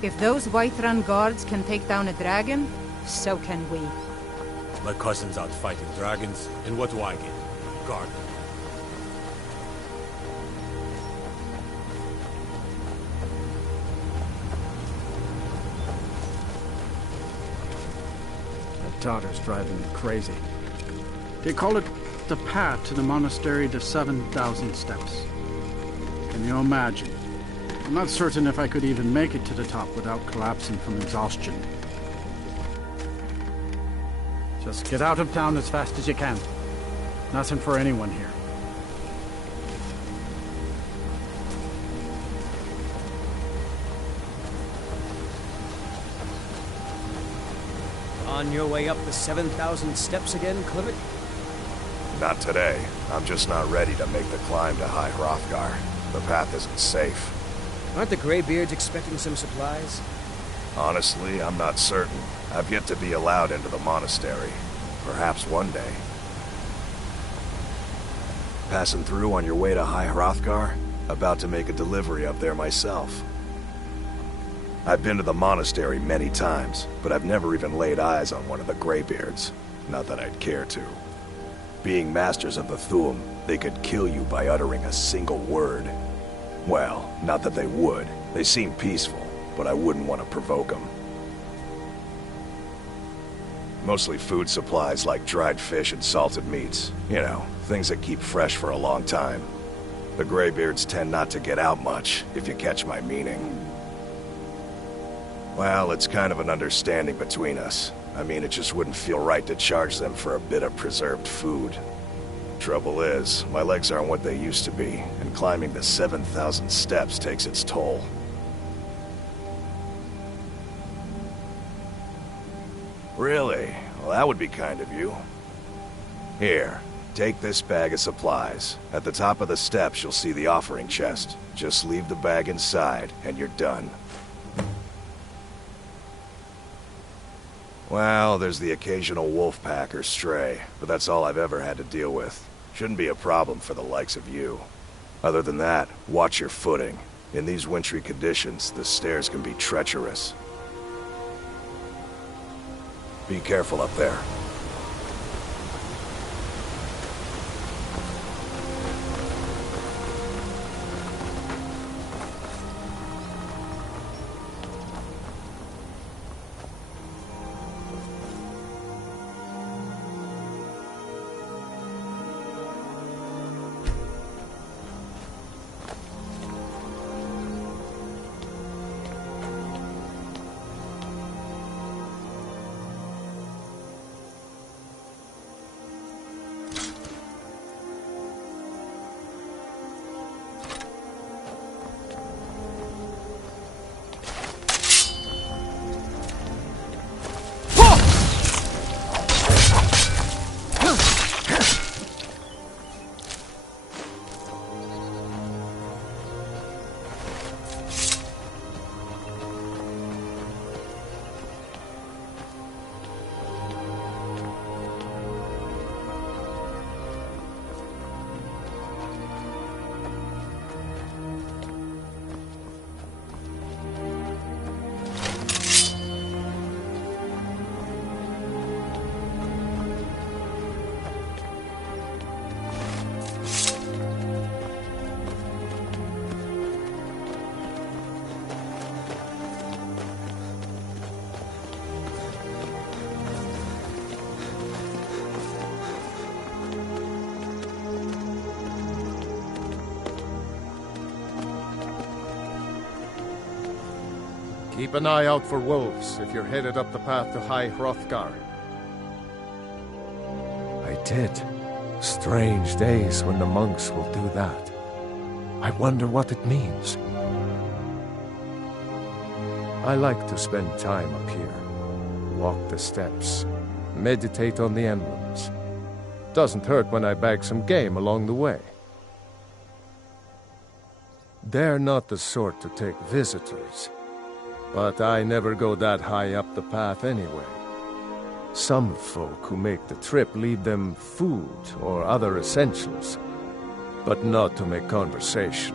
If those Whiterun guards can take down a dragon, so can we. My cousin's out fighting dragons, and what do I get? Guard. That daughter's driving me crazy. They call it the path to the monastery to 7,000 steps. Can you imagine? I'm not certain if I could even make it to the top without collapsing from exhaustion. Just get out of town as fast as you can. Nothing for anyone here. On your way up the 7,000 steps again, Clement? Not today. I'm just not ready to make the climb to High Hrothgar. The path isn't safe. Aren't the Greybeards expecting some supplies? Honestly, I'm not certain. I've yet to be allowed into the monastery. Perhaps one day. Passing through on your way to High Hrothgar? About to make a delivery up there myself. I've been to the monastery many times, but I've never even laid eyes on one of the Greybeards. Not that I'd care to. Being masters of the Thu'um, they could kill you by uttering a single word. Well, not that they would. They seem peaceful, but I wouldn't want to provoke them. Mostly food supplies like dried fish and salted meats. You know, things that keep fresh for a long time. The Greybeards tend not to get out much, if you catch my meaning. Well, it's kind of an understanding between us. I mean, it just wouldn't feel right to charge them for a bit of preserved food. Trouble is, my legs aren't what they used to be, and climbing the 7,000 steps takes its toll. Really? Well, that would be kind of you. Here, take this bag of supplies. At the top of the steps, you'll see the offering chest. Just leave the bag inside, and you're done. Well, there's the occasional wolf pack or stray, but that's all I've ever had to deal with. Shouldn't be a problem for the likes of you. Other than that, watch your footing. In these wintry conditions, the stairs can be treacherous. Be careful up there. Keep an eye out for wolves if you're headed up the path to High Hrothgar. I did. Strange days when the monks will do that. I wonder what it means. I like to spend time up here. Walk the steps. Meditate on the emblems. Doesn't hurt when I bag some game along the way. They're not the sort to take visitors. But I never go that high up the path anyway. Some folk who make the trip leave them food or other essentials, but not to make conversation.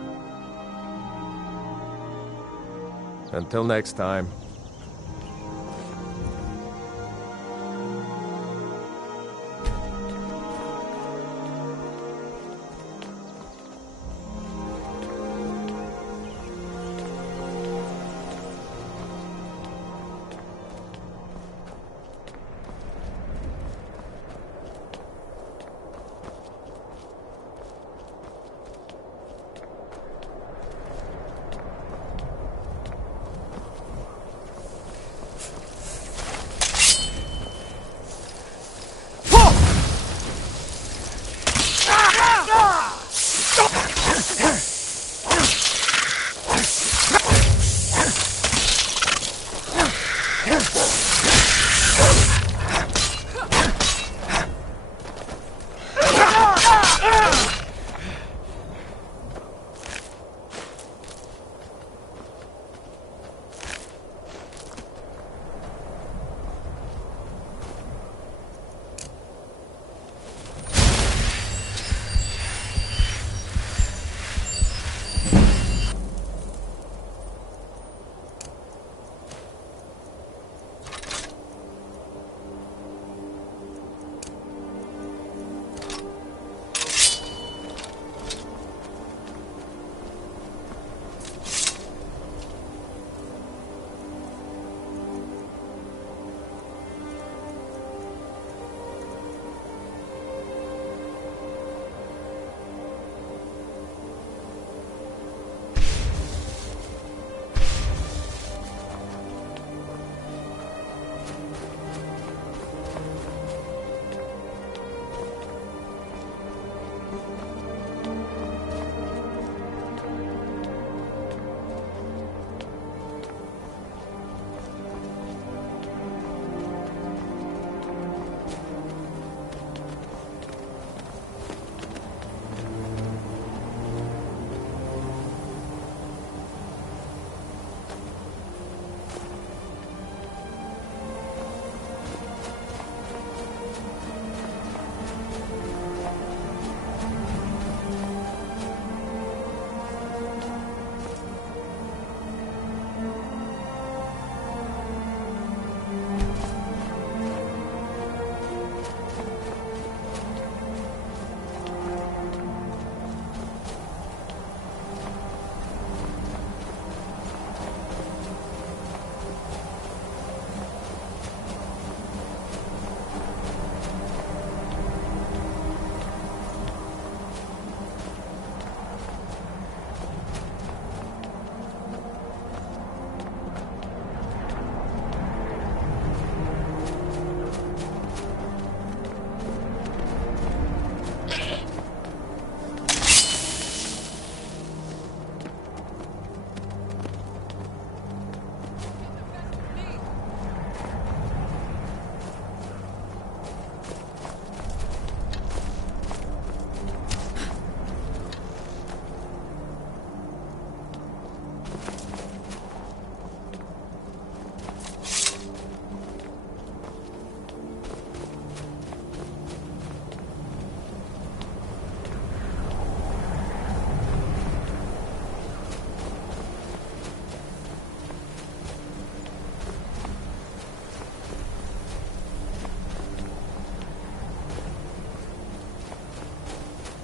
Until next time.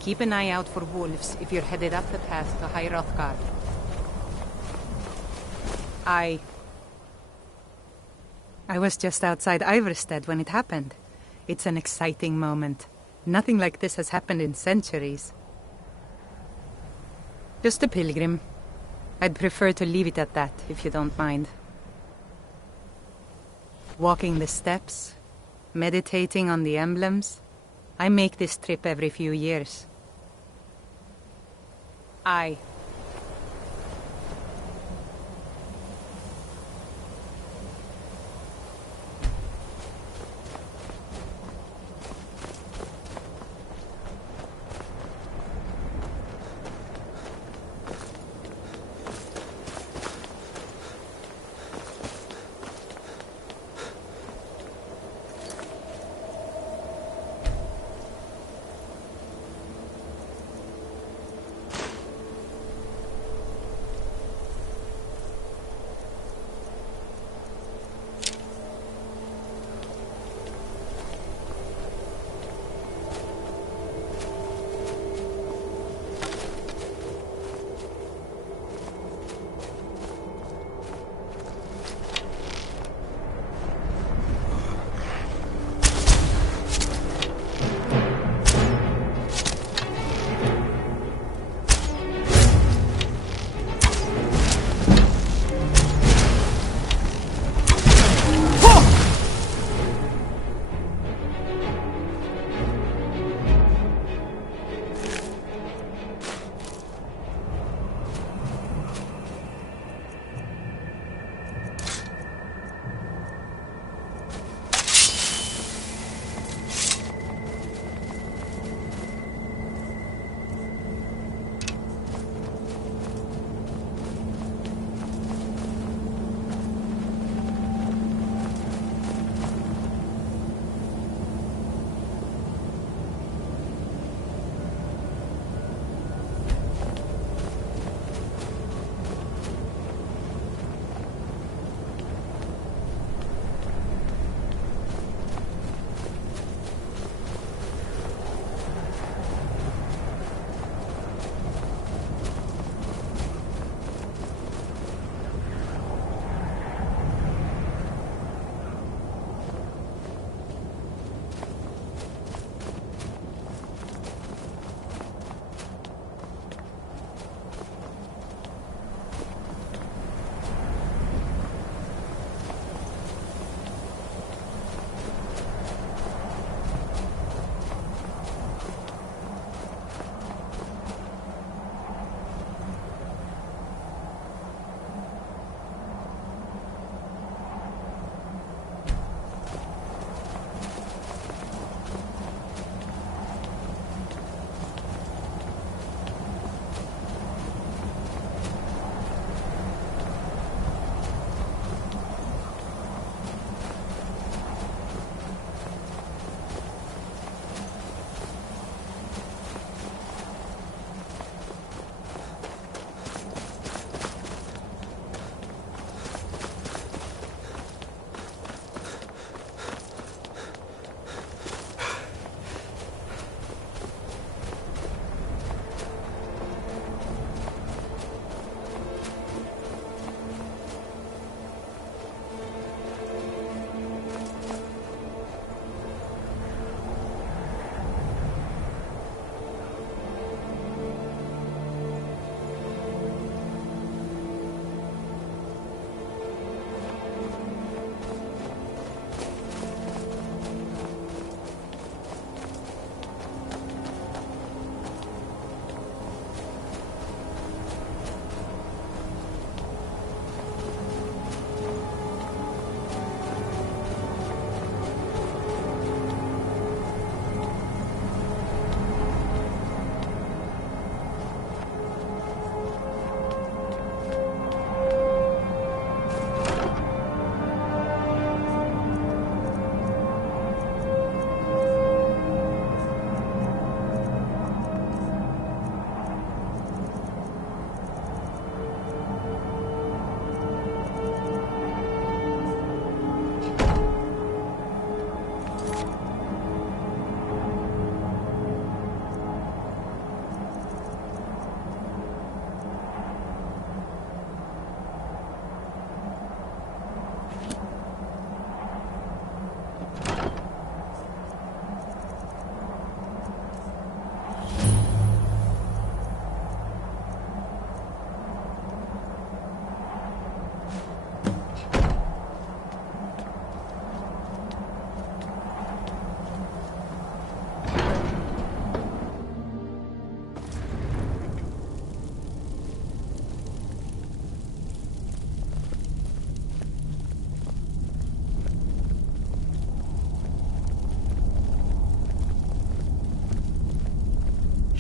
Keep an eye out for wolves if you're headed up the path to Hrothgar. I was just outside Iverstead when it happened. It's an exciting moment. Nothing like this has happened in centuries. Just a pilgrim. I'd prefer to leave it at that, if you don't mind. Walking the steps, meditating on the emblems. I make this trip every few years.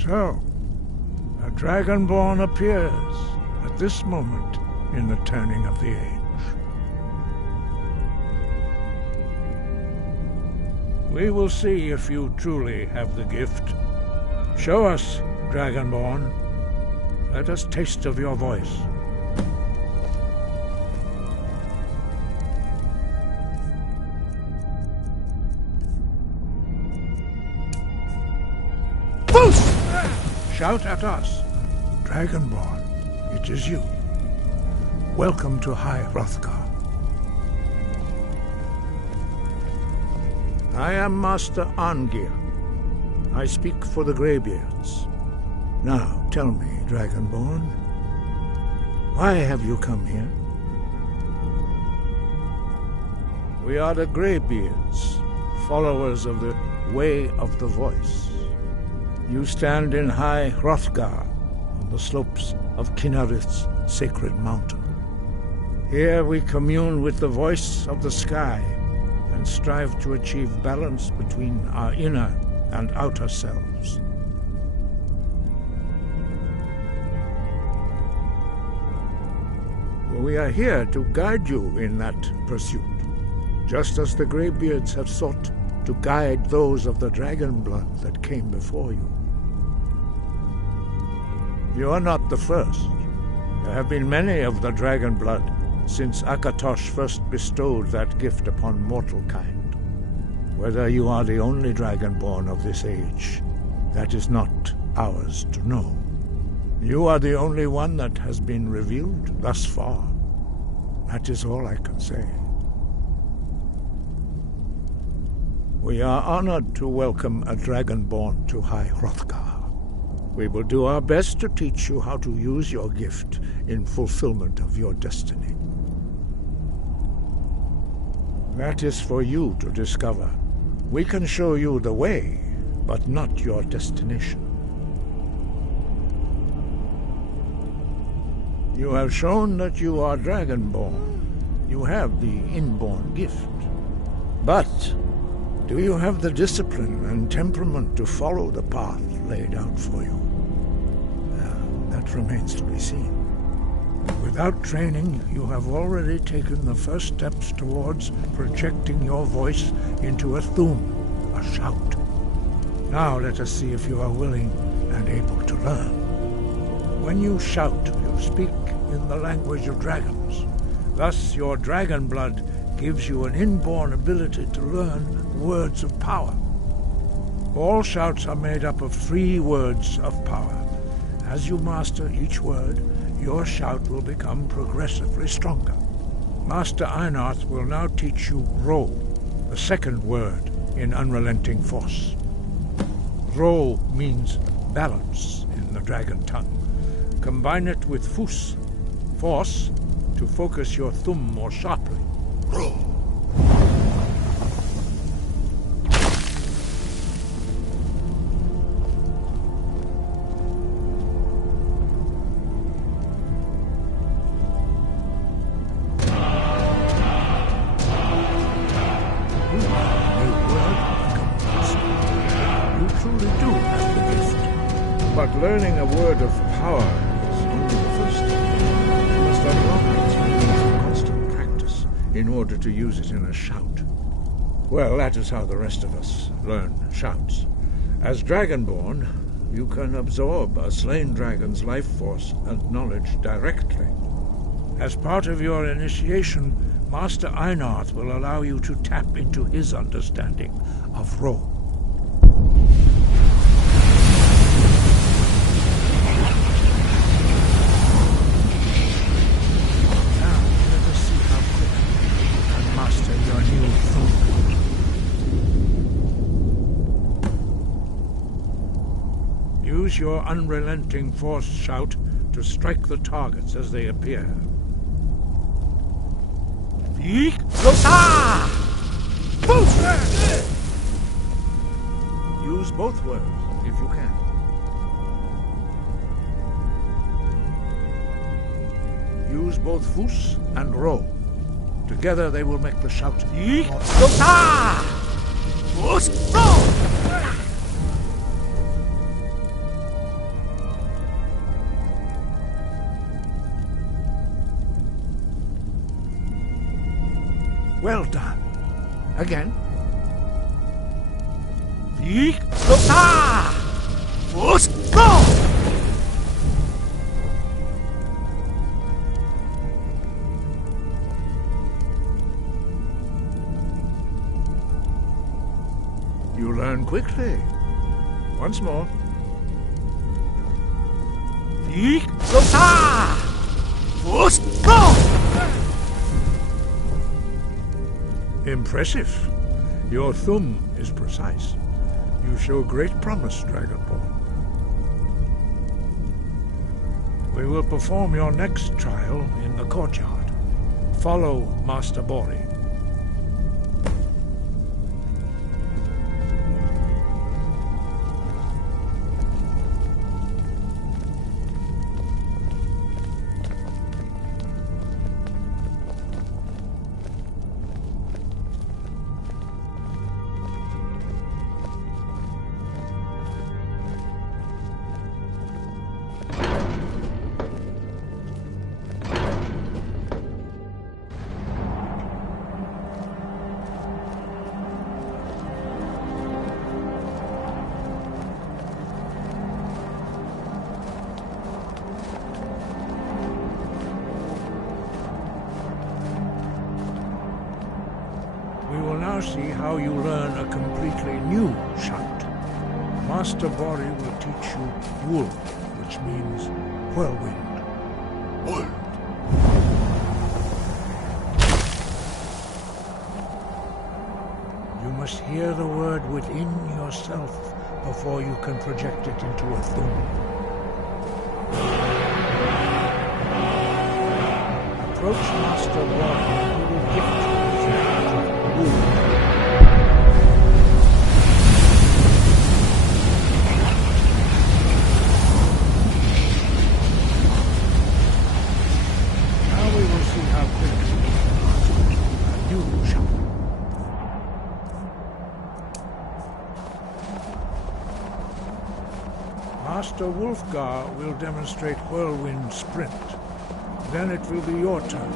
So, a Dragonborn appears at this moment in the turning of the age. We will see if you truly have the gift. Show us, Dragonborn. Let us taste of your voice. Shout at us. Dragonborn, it is you. Welcome to High Hrothgar. I am Master Arngir. I speak for the Greybeards. Now, tell me, Dragonborn, why have you come here? We are the Greybeards, followers of the Way of the Voice. You stand in High Hrothgar, on the slopes of Kinnarith's sacred mountain. Here we commune with the voice of the sky and strive to achieve balance between our inner and outer selves. We are here to guide you in that pursuit, just as the Greybeards have sought to guide those of the dragon blood that came before you. You are not the first. There have been many of the dragon blood since Akatosh first bestowed that gift upon mortal kind. Whether you are the only dragonborn of this age, that is not ours to know. You are the only one that has been revealed thus far. That is all I can say. We are honored to welcome a dragonborn to High Hrothgar. We will do our best to teach you how to use your gift in fulfillment of your destiny. That is for you to discover. We can show you the way, but not your destination. You have shown that you are dragonborn. You have the inborn gift. But do you have the discipline and temperament to follow the path laid out for you? That remains to be seen. Without training, you have already taken the first steps towards projecting your voice into a thum, a shout. Now let us see if you are willing and able to learn. When you shout, you speak in the language of dragons. Thus, your dragon blood gives you an inborn ability to learn words of power. All shouts are made up of 3 words of power. As you master each word, your shout will become progressively stronger. Master Einarth will now teach you Ro, the second word in Unrelenting Force. Ro means balance in the dragon tongue. Combine it with Fus, force, to focus your thumb more sharply. Ro. But learning a word of power is only the first step. You must unlock its meaning through constant practice in order to use it in a shout. Well, that is how the rest of us learn shouts. As Dragonborn, you can absorb a slain dragon's life force and knowledge directly. As part of your initiation, Master Einarth will allow you to tap into his understanding of Ro. Use your unrelenting force shout to strike the targets as they appear. Use both words if you can. Use both Fus and Ro. Together they will make the shout. You learn quickly. Once more. Impressive. Your thumb is precise. You show great promise, Dragonborn. We will perform your next trial in the courtyard. Follow Master Bori. See how you learn a completely new shout. Master Bori will teach you Wool, which means whirlwind. Wool. You must hear the word within yourself before you can project it into a thum. Approach Master Bori and he will gift you his magic Wool. Master Hrothgar will demonstrate Whirlwind Sprint. Then it will be your turn.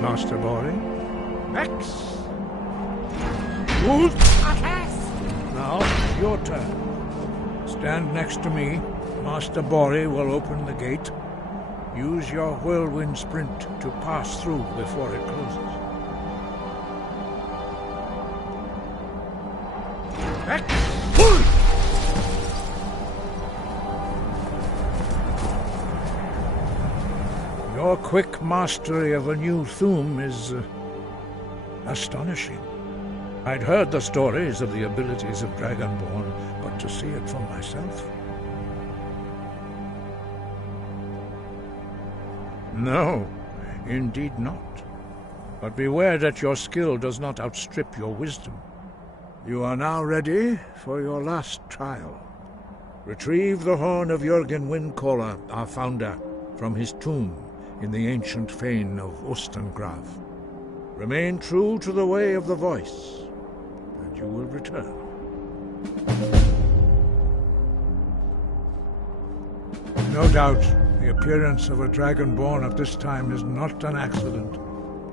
Master Bori? X! Wolf! Now, your turn. Stand next to me. Master Bori will open the gate. Use your Whirlwind Sprint to pass through before it closes. X! Your quick mastery of a new thum is astonishing. I'd heard the stories of the abilities of Dragonborn, but to see it for myself... No, indeed not. But beware that your skill does not outstrip your wisdom. You are now ready for your last trial. Retrieve the horn of Jürgen Windcaller, our founder, from his tomb in the ancient fane of Ostengrav. Remain true to the way of the voice, and you will return. No doubt, the appearance of a Dragonborn at this time is not an accident.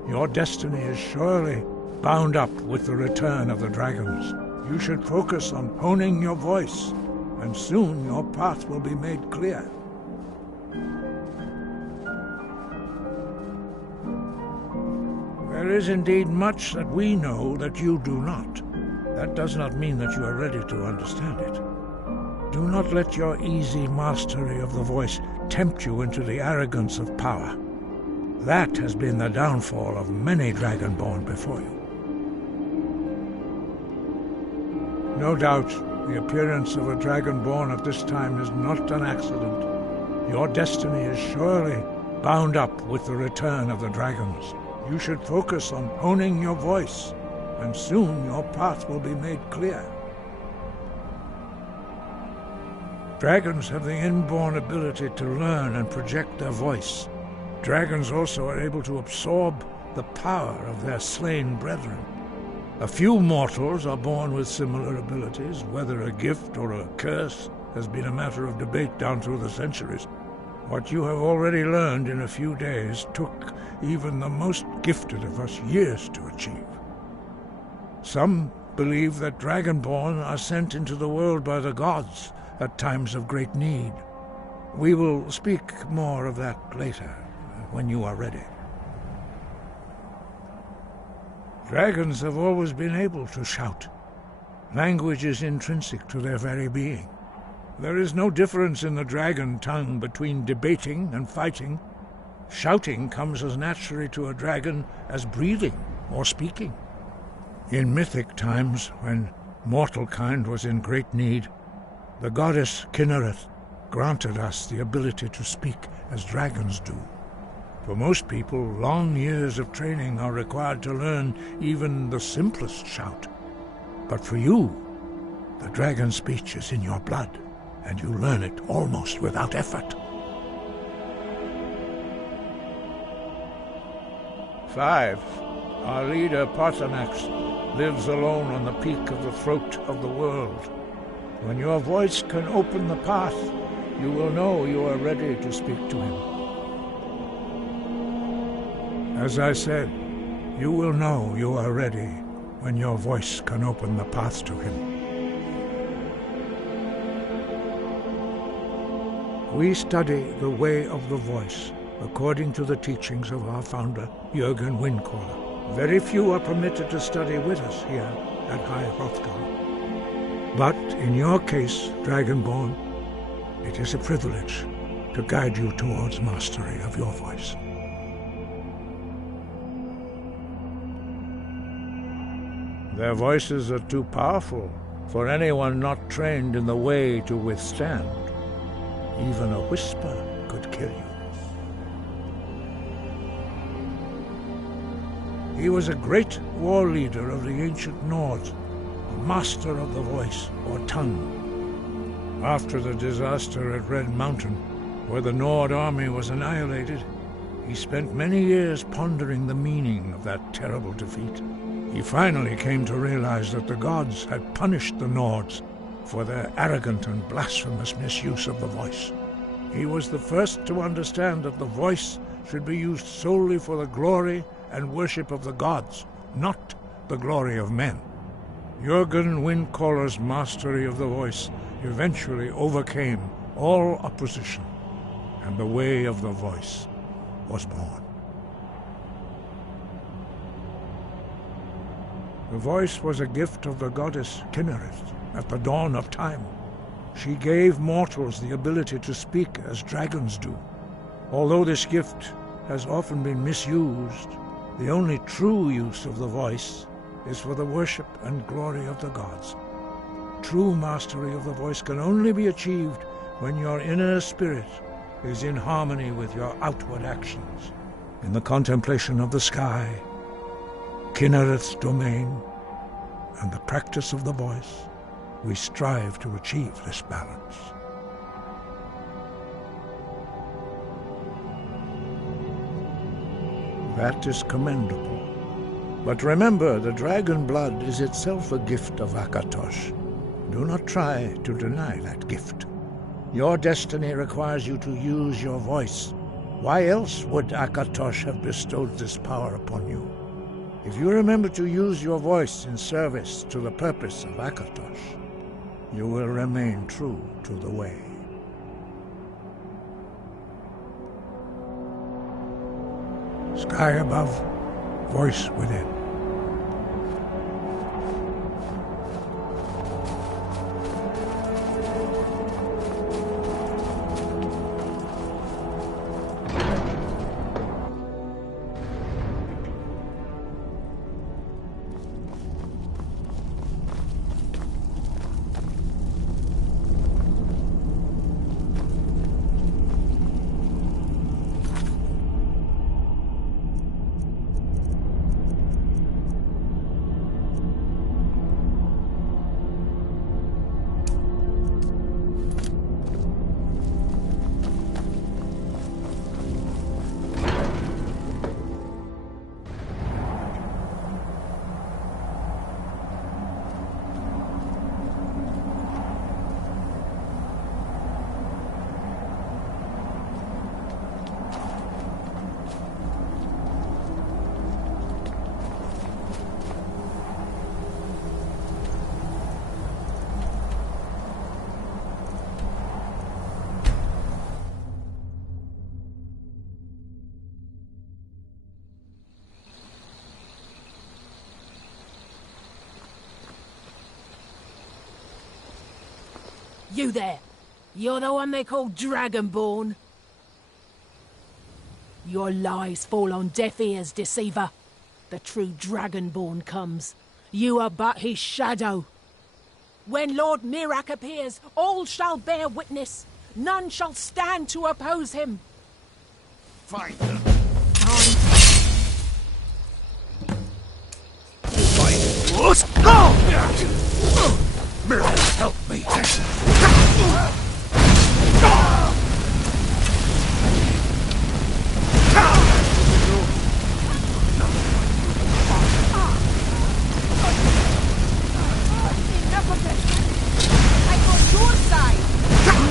Your destiny is surely bound up with the return of the dragons. You should focus on honing your voice, and soon your path will be made clear. There is indeed much that we know that you do not. That does not mean that you are ready to understand it. Do not let your easy mastery of the voice tempt you into the arrogance of power. That has been the downfall of many Dragonborn before you. No doubt, the appearance of a Dragonborn at this time is not an accident. Your destiny is surely bound up with the return of the dragons. You should focus on honing your voice, and soon your path will be made clear. Dragons have the inborn ability to learn and project their voice. Dragons also are able to absorb the power of their slain brethren. A few mortals are born with similar abilities. Whether a gift or a curse has been a matter of debate down through the centuries. What you have already learned in a few days took even the most gifted of us years to achieve. Some believe that Dragonborn are sent into the world by the gods at times of great need. We will speak more of that later, when you are ready. Dragons have always been able to shout. Language is intrinsic to their very being. There is no difference in the dragon tongue between debating and fighting. Shouting comes as naturally to a dragon as breathing or speaking. In mythic times, when mortal kind was in great need, the goddess Kinnereth granted us the ability to speak as dragons do. For most people, long years of training are required to learn even the simplest shout. But for you, the dragon speech is in your blood, and you learn it almost without effort. 5. Our leader, Parthenax, lives alone on the peak of the throat of the world. When your voice can open the path, you will know you are ready to speak to him. As I said, you will know you are ready when your voice can open the path to him. We study the way of the voice according to the teachings of our founder, Jürgen Windcaller. Very few are permitted to study with us here at High Hrothgar. But in your case, Dragonborn, it is a privilege to guide you towards mastery of your voice. Their voices are too powerful for anyone not trained in the way to withstand. Even a whisper could kill you. He was a great war leader of the ancient Nords, a master of the voice or tongue. After the disaster at Red Mountain, where the Nord army was annihilated, he spent many years pondering the meaning of that terrible defeat. He finally came to realize that the gods had punished the Nords for their arrogant and blasphemous misuse of the voice. He was the first to understand that the voice should be used solely for the glory and worship of the gods, not the glory of men. Jürgen Windcaller's mastery of the voice eventually overcame all opposition, and the way of the voice was born. The voice was a gift of the goddess Kinnereth at the dawn of time. She gave mortals the ability to speak as dragons do. Although this gift has often been misused, the only true use of the voice is for the worship and glory of the gods. True mastery of the voice can only be achieved when your inner spirit is in harmony with your outward actions. In the contemplation of the sky, Kinnereth's domain, and the practice of the voice, we strive to achieve this balance. That is commendable. But remember, the dragon blood is itself a gift of Akatosh. Do not try to deny that gift. Your destiny requires you to use your voice. Why else would Akatosh have bestowed this power upon you? If you remember to use your voice in service to the purpose of Akatosh, you will remain true to the way. Sky above, voice within. You there. You're the one they call Dragonborn. Your lies fall on deaf ears, deceiver. The true Dragonborn comes. You are but his shadow. When Lord Mirak appears, all shall bear witness. None shall stand to oppose him. Find them. Let's go! Mirak, help me. Enough of it! I'm on your side!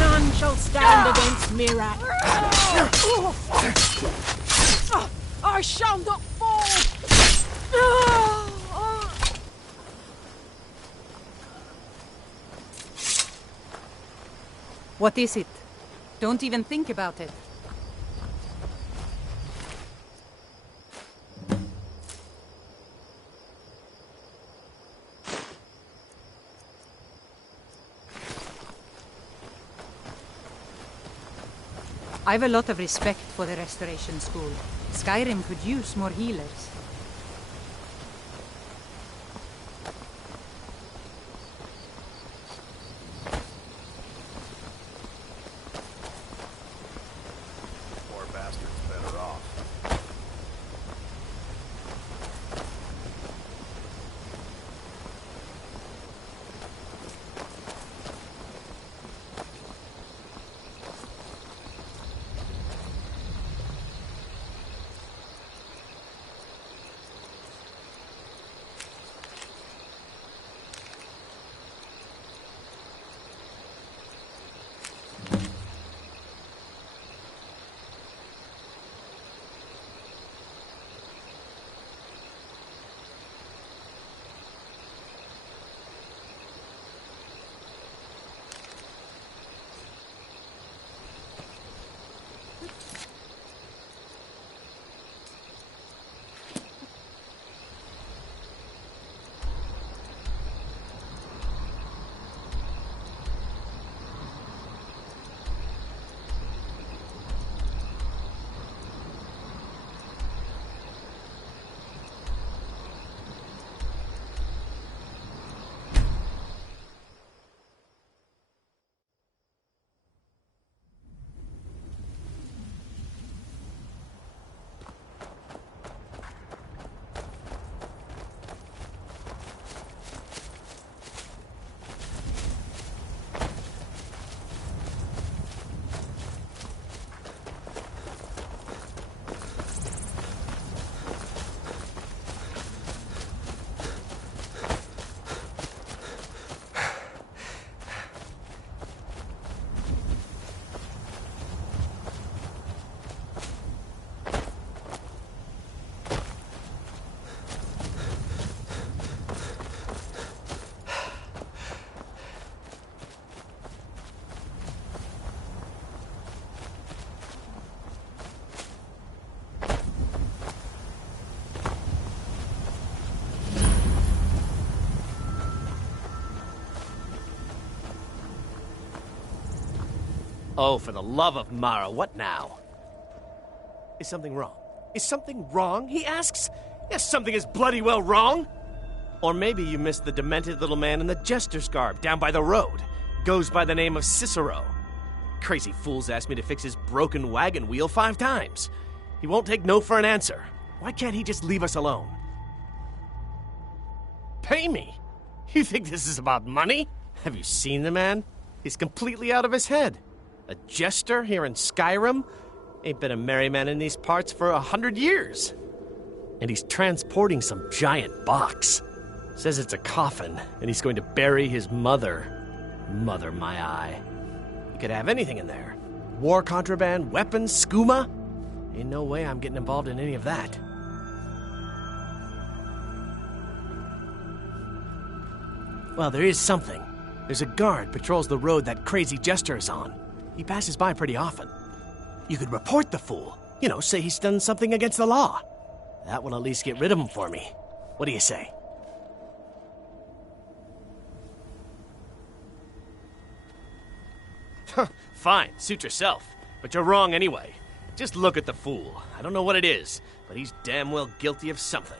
None shall stand against Mirak. I shall not fall! What is it? Don't even think about it. I've a lot of respect for the Restoration School. Skyrim could use more healers. Poor bastard's better off. Oh, for the love of Mara, what now? Is something wrong? Is something wrong, he asks? Yes, something is bloody well wrong! Or maybe you missed the demented little man in the jester's garb down by the road. Goes by the name of Cicero. Crazy fool's asked me to fix his broken wagon wheel 5 times. He won't take no for an answer. Why can't he just leave us alone? Pay me? You think this is about money? Have you seen the man? He's completely out of his head. A jester here in Skyrim? Ain't been a merry man in these parts for 100 years. And he's transporting some giant box. Says it's a coffin, and he's going to bury his mother. Mother, my eye. You could have anything in there. War contraband, weapons, skooma. Ain't no way I'm getting involved in any of that. Well, there is something. There's a guard patrols the road that crazy jester is on. He passes by pretty often. You could report the fool. You know, say he's done something against the law. That will at least get rid of him for me. What do you say? Fine, suit yourself. But you're wrong anyway. Just look at the fool. I don't know what it is, but he's damn well guilty of something.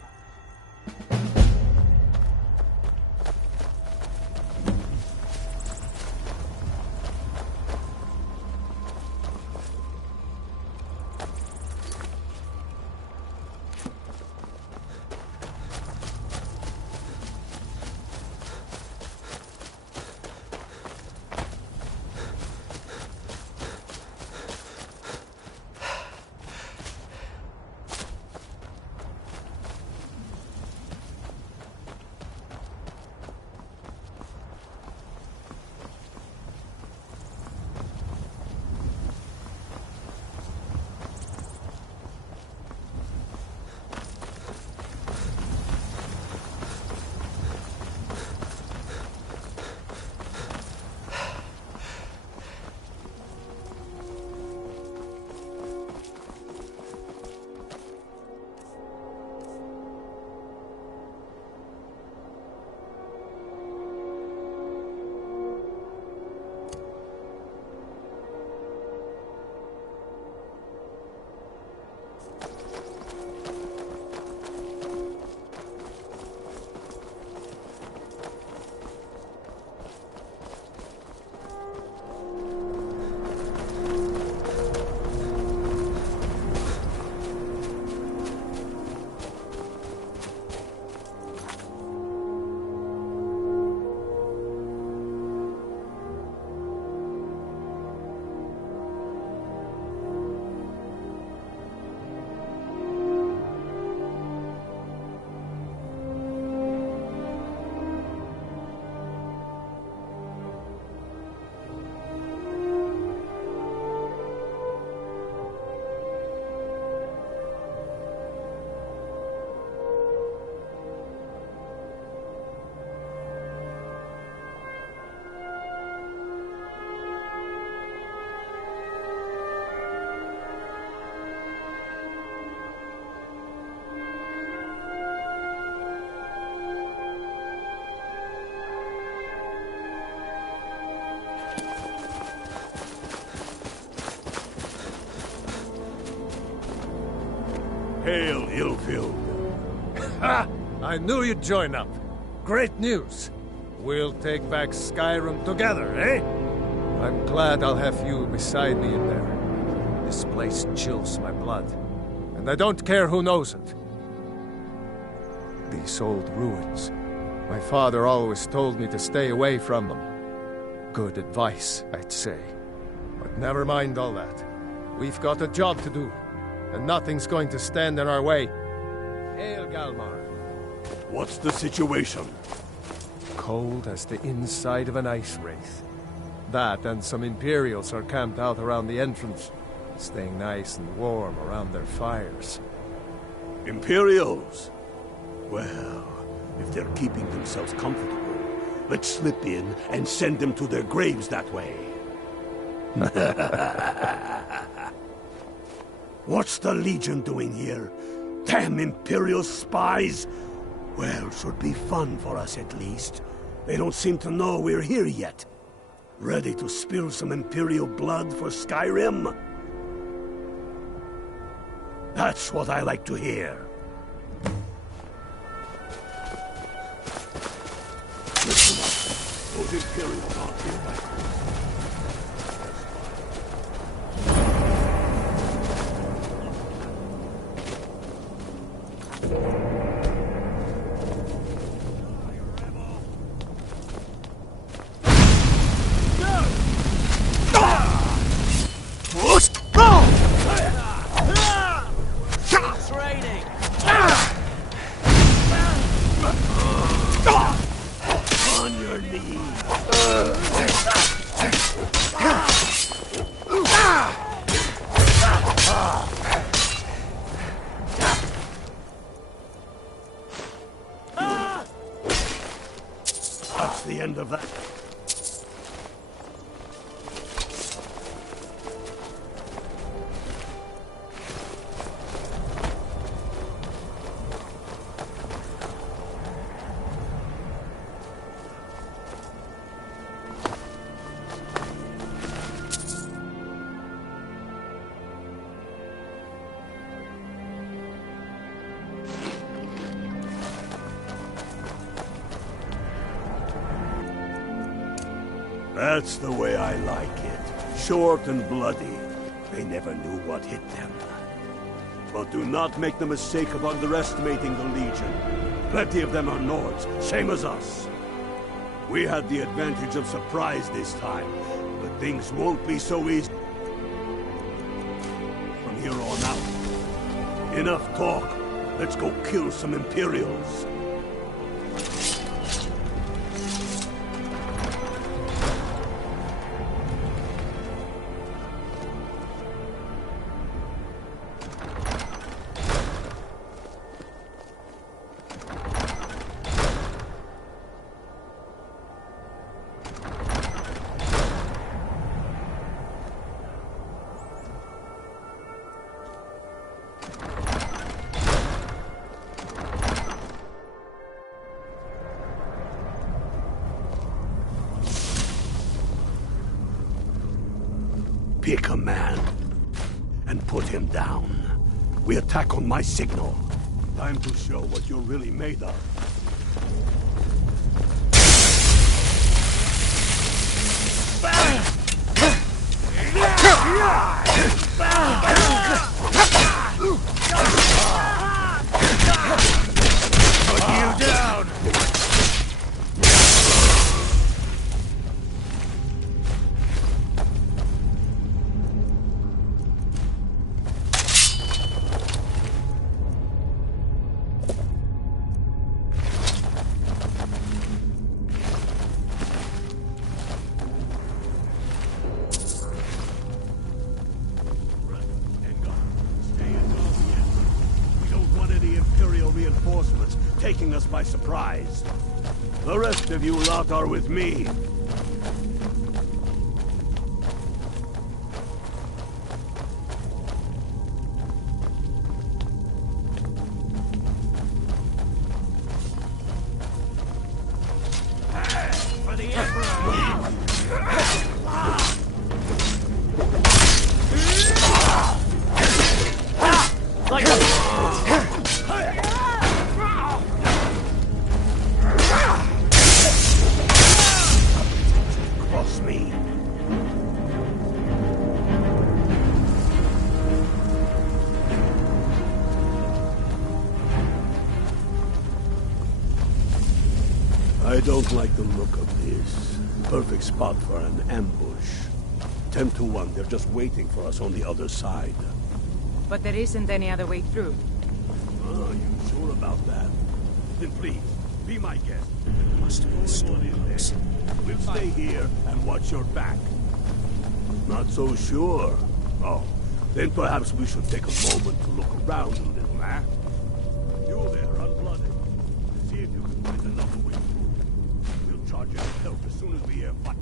Hail, Ilfield. Ha! I knew you'd join up. Great news. We'll take back Skyrim together, eh? I'm glad I'll have you beside me in there. This place chills my blood. And I don't care who knows it. These old ruins. My father always told me to stay away from them. Good advice, I'd say. But never mind all that. We've got a job to do. And nothing's going to stand in our way. Hail, Galmar. What's the situation? Cold as the inside of an ice wraith. That and some Imperials are camped out around the entrance, staying nice and warm around their fires. Imperials? Well, if they're keeping themselves comfortable, let's slip in and send them to their graves that way. What's the Legion doing here? Damn Imperial spies! Well, should be fun for us at least. They don't seem to know we're here yet. Ready to spill some Imperial blood for Skyrim? That's what I like to hear. Listen up. Those Imperials aren't here right now. That's the end of that. That's the way I like it. Short and bloody. They never knew what hit them. But do not make the mistake of underestimating the Legion. Plenty of them are Nords, same as us. We had the advantage of surprise this time, but things won't be so easy from here on out. Enough talk. Let's go kill some Imperials. Pick a man and put him down. We attack on my signal. Time to show what you're really made of. Put you down! Reinforcements taking us by surprise. The rest of you lot are with me. For the Emperor! Cross me. I don't like the look of this. Perfect spot for an ambush. 10 to 1, they're just waiting for us on the other side. But there isn't any other way through. Oh, you sure about that? Then please, be my guest. Must have been stormy place. We'll stay here and watch your back. Not so sure. Oh, then perhaps we should take a moment to look around a little, eh? You there, unblooded. See if you can find another way through. We'll charge you with help as soon as we hear fight.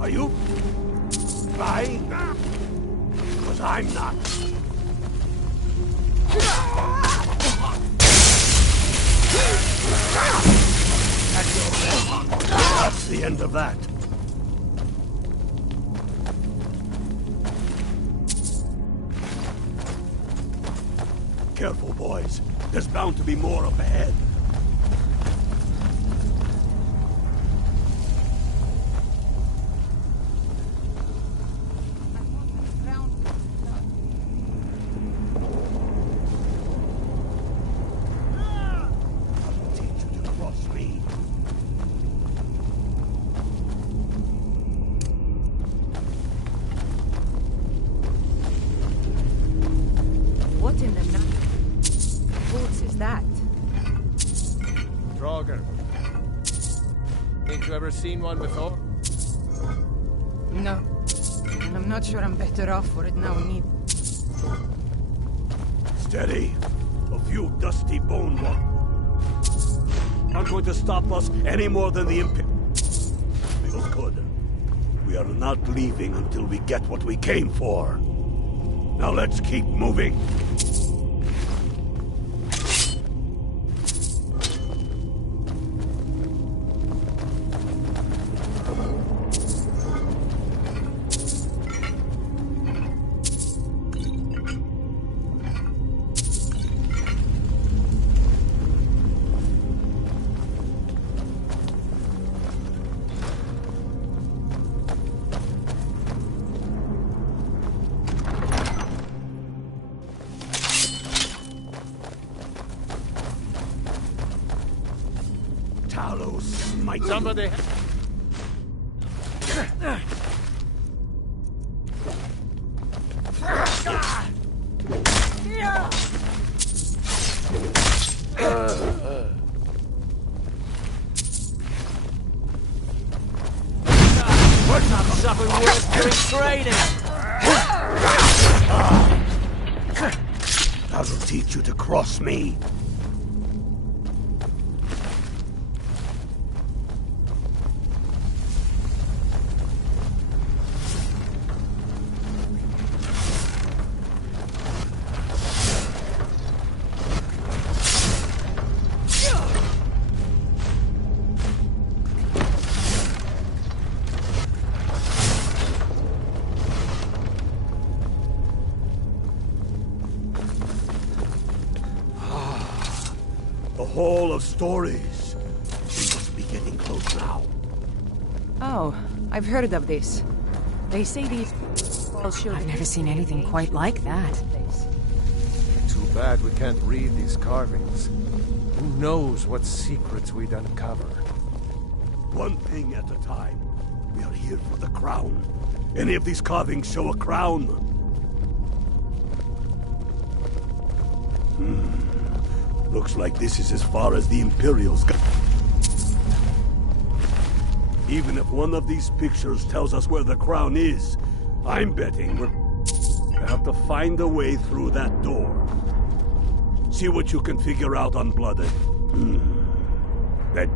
Are you flying? Because I'm not. That's the end of that. Careful, boys. There's bound to be more up ahead. Hrothgar. Ain't you ever seen one before? No. And I'm not sure I'm better off for it now, neither. Steady. A few dusty bone walkers aren't going to stop us any more than the Imperials could. We are not leaving until we get what we came for. Now let's keep moving. Somebody... That'll teach you to cross me. Hall of Stories. We must be getting close now. Oh, I've heard of this. They say these walls show... I've never seen anything quite like that. Too bad we can't read these carvings. Who knows what secrets we'd uncover? One thing at a time. We are here for the crown. Any of these carvings show a crown? Looks like this is as far as the Imperials got. Even if one of these pictures tells us where the crown is, I'm betting we'll have to find a way through that door. See what you can figure out, Unblooded. That...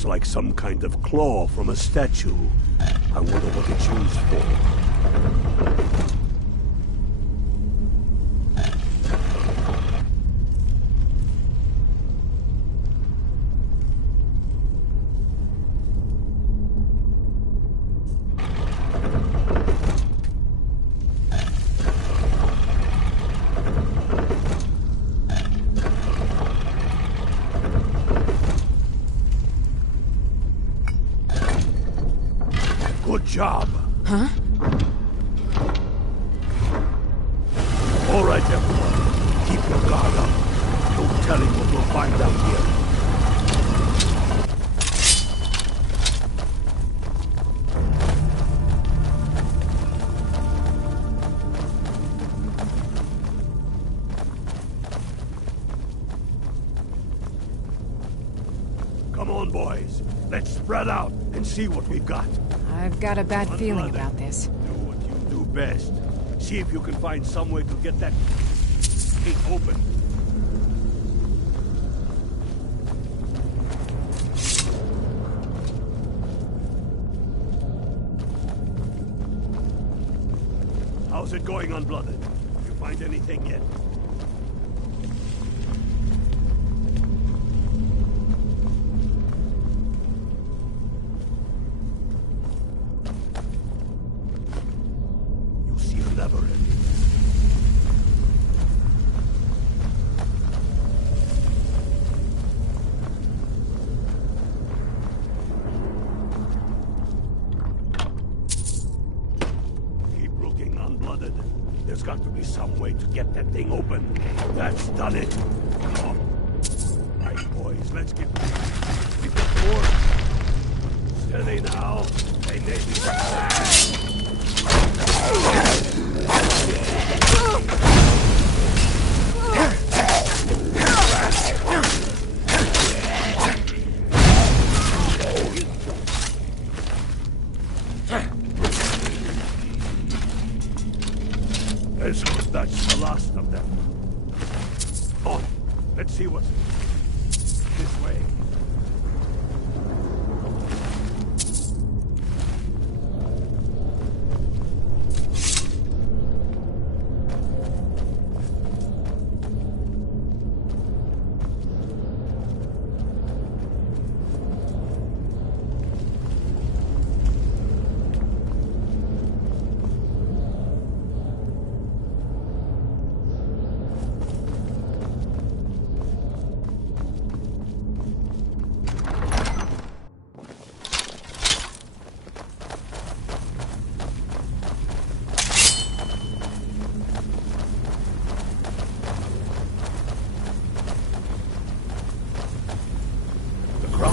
looks like some kind of claw from a statue. I wonder what it's used for. Good job. Huh? All right, everyone. Keep your guard up. No telling what we'll find out here. Come on, boys. Let's spread out and see what we've got. I've got a bad feeling about this. Do what you do best. See if you can find some way to get that gate open. How's it going, Unblooded? Did you find anything yet? There's got to be some way to get that thing open. That's done it. Come on. Right, boys, let's get more. Steady now. They may be... Let's hope that's the last of them. On, let's see what's this way.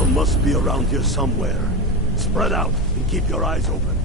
Must be around here somewhere. Spread out and keep your eyes open.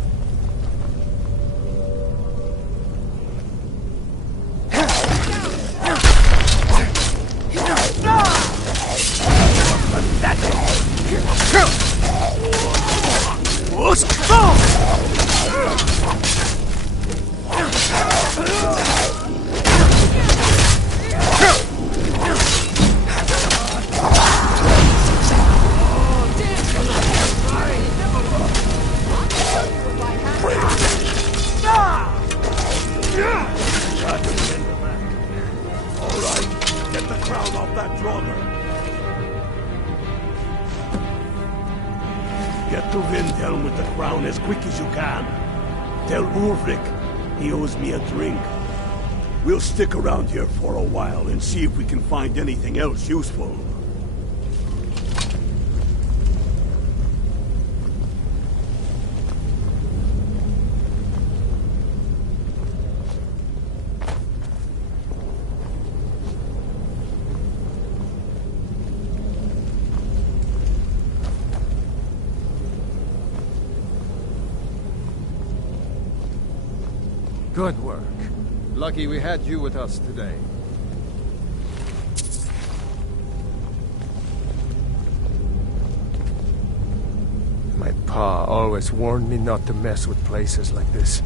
Get to Windhelm with the crown as quick as you can. Tell Ulrich he owes me a drink. We'll stick around here for a while and see if we can find anything else useful. Good work. Lucky we had you with us today. My pa always warned me not to mess with places like this.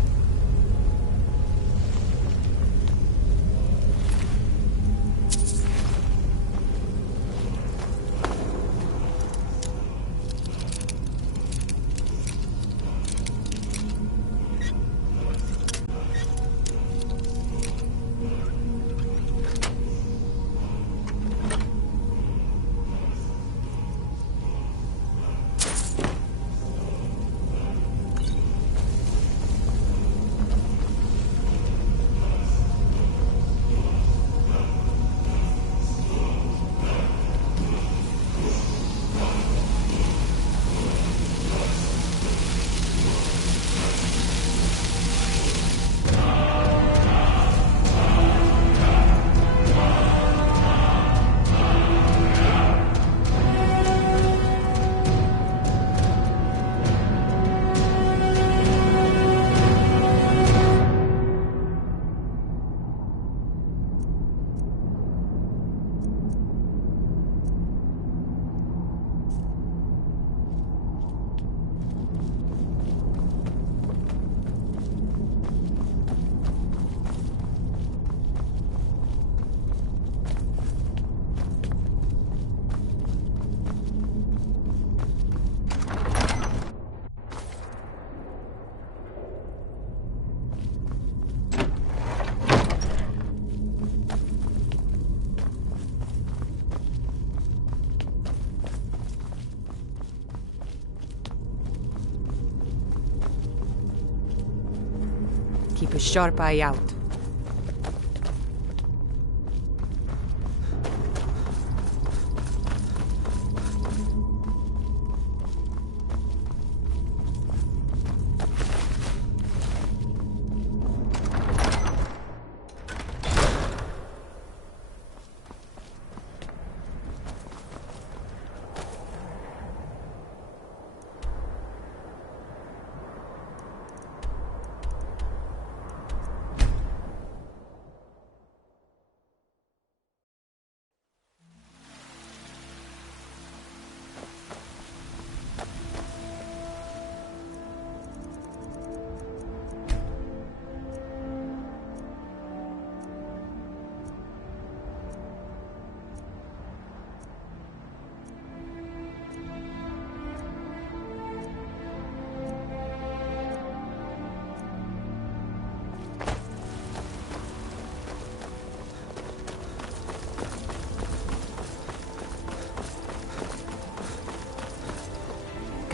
Keep a sharp eye out.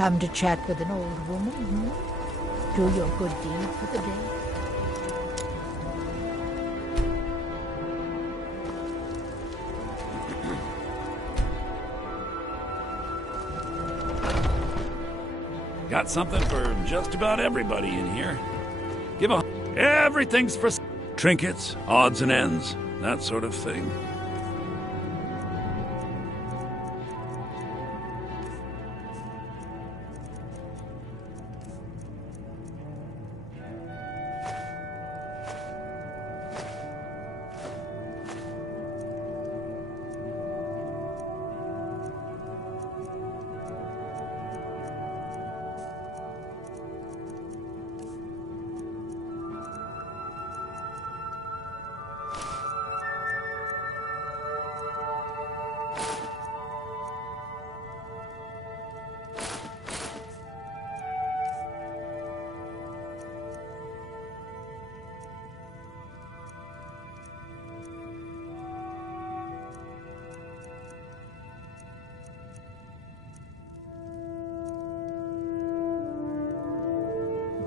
Come to chat with an old woman, hmm? Do your good deed for the day. Got something for just about everybody in here. Everything's for trinkets, odds and ends, that sort of thing.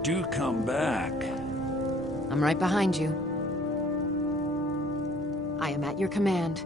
Do come back. I'm right behind you. I am at your command.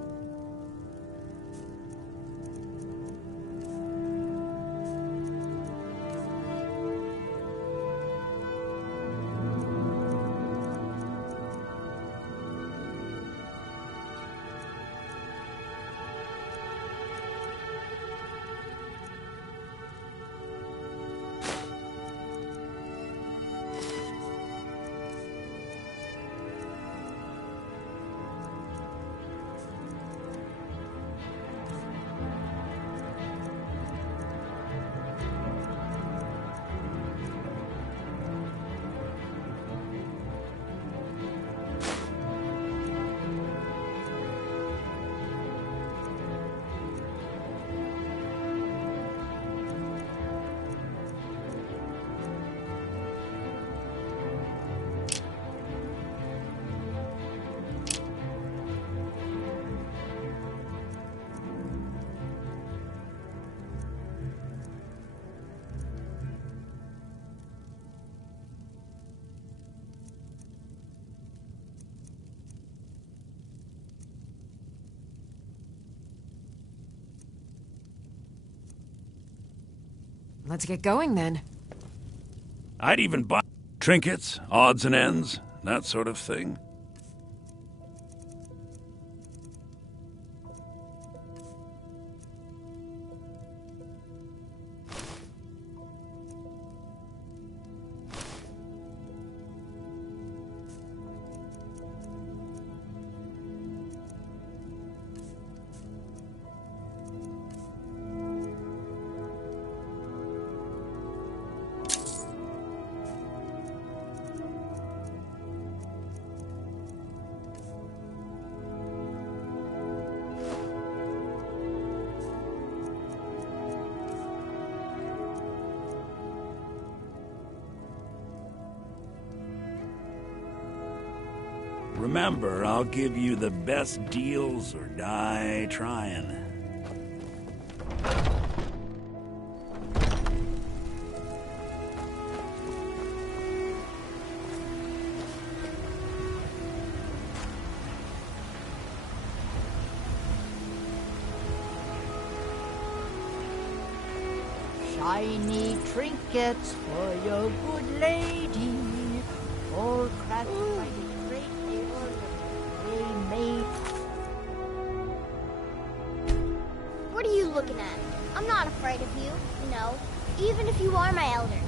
Let's get going, then. I'd even buy trinkets, odds and ends, that sort of thing. Remember, I'll give you the best deals or die trying. Shiny trinkets for your good lady, all crafted by the great they made. What are you looking at? I'm not afraid of you, even if you are my elder.